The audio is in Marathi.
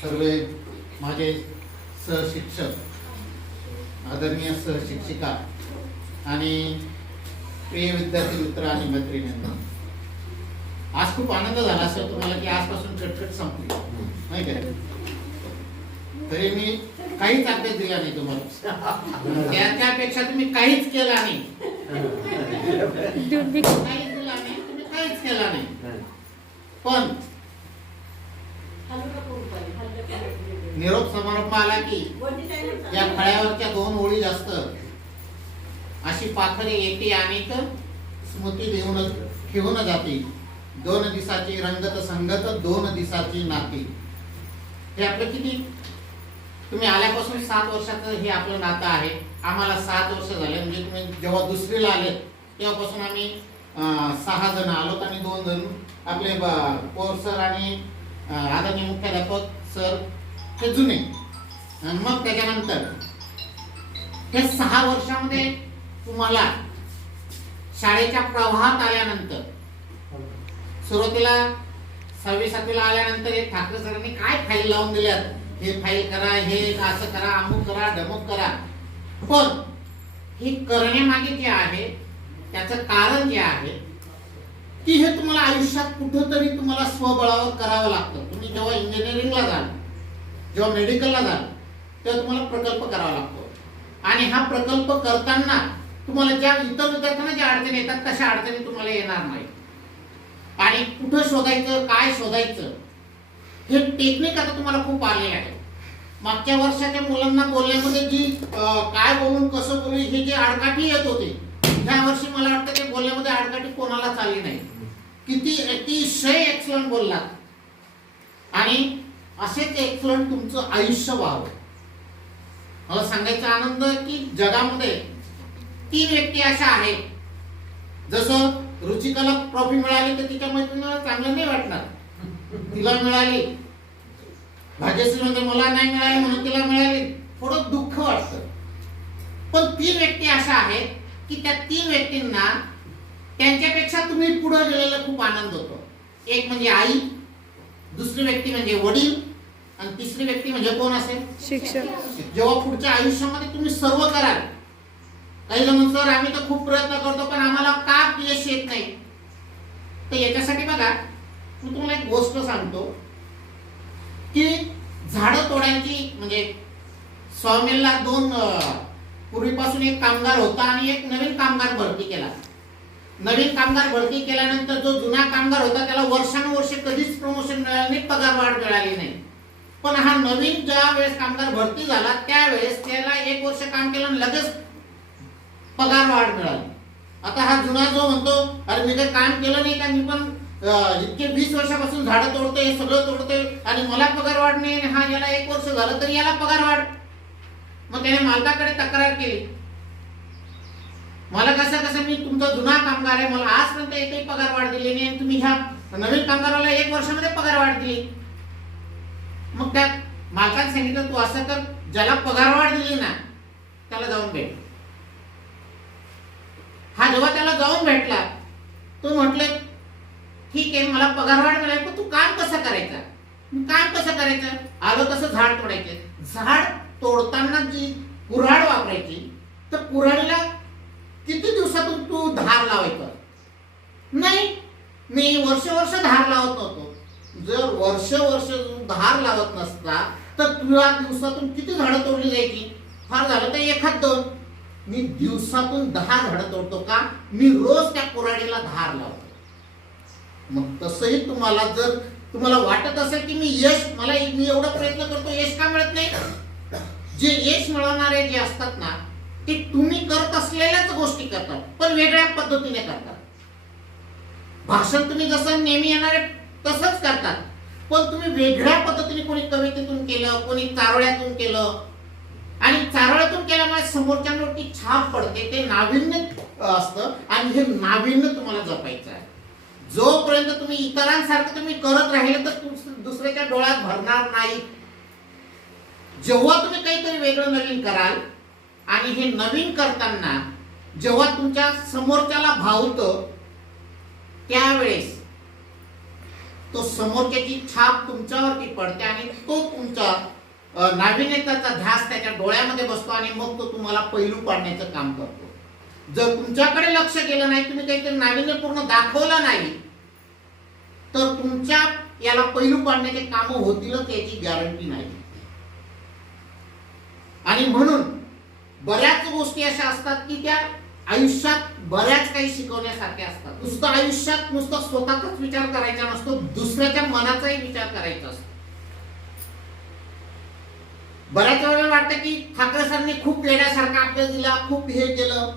सर्व माझे सहशिक्षक आदरणीय सहशिक्षिका आणि प्रिय विद्यार्थी मित्र आणि मैत्रिणींना आज खूप आनंद झाला असेल तुम्हाला की आजपासून कटकट संपली नाही काय तरी मी काहीच अभ्यास दिला नाही तुम्हाला. त्या त्यापेक्षा तुम्ही काहीच केला नाही. काहीच केला नाही. पण निरोप समारंभ आला की या फळ्यावरच्या दोन ओळी जास्त. अशी पाखरे येते आणि स्मृती देऊन घेऊन जाते. दोन दिसाची रंगत संगत दोन दिसाची नाती. हे आपलं किती? तुम्ही आल्यापासून सात वर्षाचं हे आपलं नातं आहे. आम्हाला सात वर्ष झाले. म्हणजे तुम्ही जेव्हा दुसरीला आले तेव्हापासून आम्ही सहा जण आलोत आणि दोन जण आपले पोर सर आणि आदरणीय मुख्याध्यापक सर हे जुने. आणि मग त्याच्यानंतर हे सहा वर्षामध्ये तुम्हाला शाळेच्या प्रवाहात आल्यानंतर सुरुवातीला सहावी सातवीला आल्यानंतर हे ठाकरे सरांनी काय फाईल लावून दिल्यात? हे फाईल करा हे असं करा अमुक करा डमुक करा. पण हे करण्यामागे जे आहे त्याचं कारण जे आहे की हे तुम्हाला आयुष्यात कुठंतरी तुम्हाला स्वबळावर करावं लागतं. तुम्ही जेव्हा इंजिनिअरिंगला जाल जेव्हा मेडिकलला जाल तेव्हा तुम्हाला प्रकल्प करावा लागतो. आणि हा प्रकल्प करताना तुम्हाला ज्या इतर विद्यार्थ्यांना ज्या अडचणी येतात तशा अडचणी तुम्हाला येणार नाही आणि कुठं शोधायचं काय शोधायचं हे टेक्निक आता तुम्हाला खूप आलेलं आहे मागच्या वर्षाच्या मुलांना बोलण्यामध्ये जी काय बोलून कसं बोलू हे जे आडकाठी येत होते ह्या वर्षी मला वाटतं ते बोलण्यामध्ये आडकाठी कोणाला चालली नाही. किती अतिशय एक्सलंट बोललात. आणि असेच एक्सलंट तुमचं आयुष्य व्हावं मला सांगायचा आनंद आहे की जगामध्ये तीन व्यक्ती अशा आहेत. जसं रुचिकाला ट्रॉफी मिळाली तर तिच्या मैत्रिणीला चांगलं नाही वाटणार. तिला मिळाली. भाग्यश्री म्हणजे मला नाही मिळाली म्हणून तिला मिळाली. थोडं दुःख वाटतं. पण तीन व्यक्ती अशा आहेत की त्या तीन व्यक्तींना त्यांच्यापेक्षा तुम्ही पुढे गेलेला खूप आनंद होतो. एक म्हणजे आई दुसरी व्यक्ती म्हणजे वडील आणि तिसरी व्यक्ती म्हणजे कोण असेल? शिक्षक. जेव्हा पुढच्या आयुष्यामध्ये तुम्ही सर्व कराल काही जण सर आम्ही तर खूप प्रयत्न करतो पण आम्हाला का यश येत नाही? तर याच्यासाठी बघा मी तुम्हाला एक गोष्ट सांगतो की झाडं तोडायची म्हणजे सॉमिलला दोन पूर्वीपासून एक कामगार होता आणि एक नवीन कामगार भरती केला. नवीन कामगार भरती केल्यानंतर जो जुना कामगार होता त्याला वर्षानुवर्षे कधीच प्रमोशन मिळालं नाही पगार वाढ मिळाली नाही. पण हा नवीन ज्या वेळेस कामगार भरती झाला त्यावेळेस त्याला एक वर्ष काम केलं आणि लगेच पगार वाढ मिळाली. आता हा जुना जो म्हणतो अरे मी काही काम केलं नाही का? मी पण इतके वीस वर्षापासून झाडं तोडते सगळं तोडते आणि मला पगार वाढ नाही आणि हा याला एक वर्ष झालं तर याला पगार वाढ. मग त्याने मालकाकडे तक्रार केली. मला कसं कसं मी तुमचा जुना कामगार आहे मला आजपर्यंत एकही पगार वाढ दिली नाही आणि तुम्ही ह्या नवीन कामगाराला एक वर्षामध्ये पगार वाढ दिली. मग त्या मालकाने सांगितलं तू असं कर ज्याला पगार वाढ दिली ना त्याला जाऊन भेट. हा जेव्हा त्याला जाऊन भेटला तो म्हटले ठीक आहे मला पगार वाढ मिळाली पण तू काम कसं करायचं? काम कसं करायचं? आलं कसं झाड तोडायचं. झाड तोडताना जी कुऱ्हाड वापरायची तर कुऱ्हाडीला किती दिवसातून तू धार लावायचं नाही मी वर्ष वर्ष धार लावत नव्हतो जर वर्ष वर्ष तू धार लावत नसता तर तुला दिवसातून किती झाडं तोडली जायची? फार झालं तर एखाद दोन. मी दिवसातून दहा झाडं तोडतो का? मी रोज त्या कोराडीला धार लावतो. मग तसंही तुम्हाला जर तुम्हाला वाटत असेल की मी यश मला मी एवढा प्रयत्न करतो यश का मिळत नाही? जे यश मिळवणारे जे असतात ना ते तुम्ही करत असलेल्याच गोष्टी करतात पण वेगळ्या पद्धतीने करतात. भाषण तुम्ही जसं नेहमी येणारे तसंच करतात. पण तुम्ही वेगळ्या पद्धतीने कोणी कवितेतून केलं कोणी चारोळ्यातून केलं. आणि चारोळ्यातून केल्यामुळे समोरच्यांवरती छाप पडते ते नाविन्य असतं. आणि हे नाविन्य तुम्हाला जपायचं आहे. जोपर्यंत तुम्ही इतरांसारखं तुम्ही करत राहिले तर दुसऱ्याच्या डोळ्यात भरणार नाही. जेव्हा तुम्ही काहीतरी वेगळं नवीन कराल आणि हे नवीन करताना जेव्हा तुमच्या समोरच्याला भावतं त्यावेळेस तो समोरच्याची छाप तुमच्यावरती पडते आणि तो तुमचा नाविन्यताचा ध्यास त्याच्या डोळ्यामध्ये बसतो आणि मग तो तुम्हाला पैलू पाडण्याचं काम करतो. जर तुमच्याकडे लक्ष गेलं नाही तुम्ही काहीतरी नाविन्यपूर्ण दाखवलं नाही तर तुमच्या याला पैलू पाडण्याचे काम होतीलच याची गॅरंटी नाही. आणि म्हणून बऱ्याच गोष्टी अशा असतात की त्या आयुष्यात बऱ्याच काही शिकवण्यासारख्या असतात. नुसतं आयुष्यात नुसतं स्वतःचाच विचार करायचा नसतो दुसऱ्याच्या मनाचाही विचार करायचा असतो. बऱ्याच वेळेला वाटतं की ठाकरे सरांनी खूप लेण्यासारखं आपल्याला दिला खूप हे केलं.